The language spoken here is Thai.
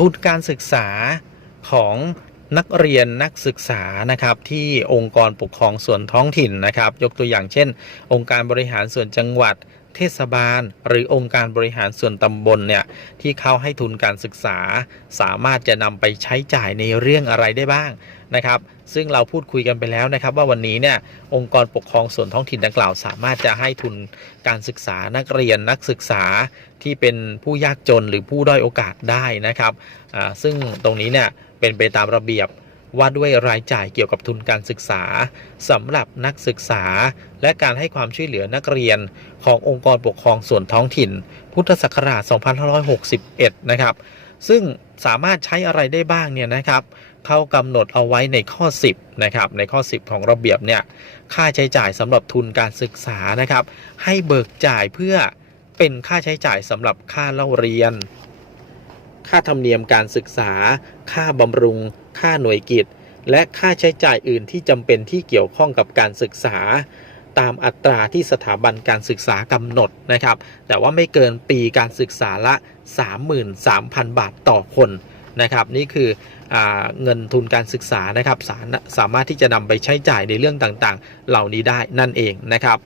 ทุนการศึกษาของนักเรียนนักศึกษานะครับที่องค์กรปกครองส่วนท้องถิ่นนะครับ ยกตัวอย่างเช่น องค์การบริหารส่วนจังหวัด เทศบาล หรือองค์การบริหารส่วนตำบลเนี่ยที่เขาให้ทุนการศึกษา สามารถจะนำไปใช้จ่ายในเรื่องอะไรได้บ้างนะครับ ซึ่งเราพูดคุยกันไปแล้วนะครับ ว่าวันนี้เนี่ยองค์กรปกครองส่วนท้องถิ่นดังกล่าว สามารถจะให้ทุนการศึกษานักเรียนนักศึกษาที่เป็นผู้ยากจนหรือผู้ด้อยโอกาสได้นะครับซึ่งตรงนี้เนี่ยเป็นไปตามระเบียบ ว่าด้วยรายจ่ายเกี่ยวกับทุนการศึกษาสำหรับนักศึกษา และการให้ความช่วยเหลือนักเรียนขององค์กรปกครองส่วนท้องถิ่น พุทธศักราช 2561 นะครับ ซึ่งสามารถใช้อะไรได้บ้างเนี่ยนะครับเขากำหนดเอาไว้ในข้อ 10นะครับในข้อ 10 ของระเบียบเนี่ยค่าใช้จ่ายสำหรับทุนการศึกษานะครับ ให้เบิกจ่ายเพื่อเป็นค่าใช้จ่ายสำหรับค่าเล่าเรียน ค่าธรรมเนียมการศึกษา ค่าบำรุง ค่าหน่วยกิจ และค่าใช้จ่ายอื่นที่จำเป็นที่เกี่ยวข้องกับการศึกษา ตามอัตราที่สถาบันการศึกษากำหนดนะครับ แต่ว่าไม่เกินปีการศึกษาละ 33,000 บาทต่อคนนะครับ นี่คืออเงินทุนการศึกษานะครับสาสามารถที่จะนำไปใช้จ่ายในเรื่องต่างๆ เหล่านี้ได้นั่นเองนะครับ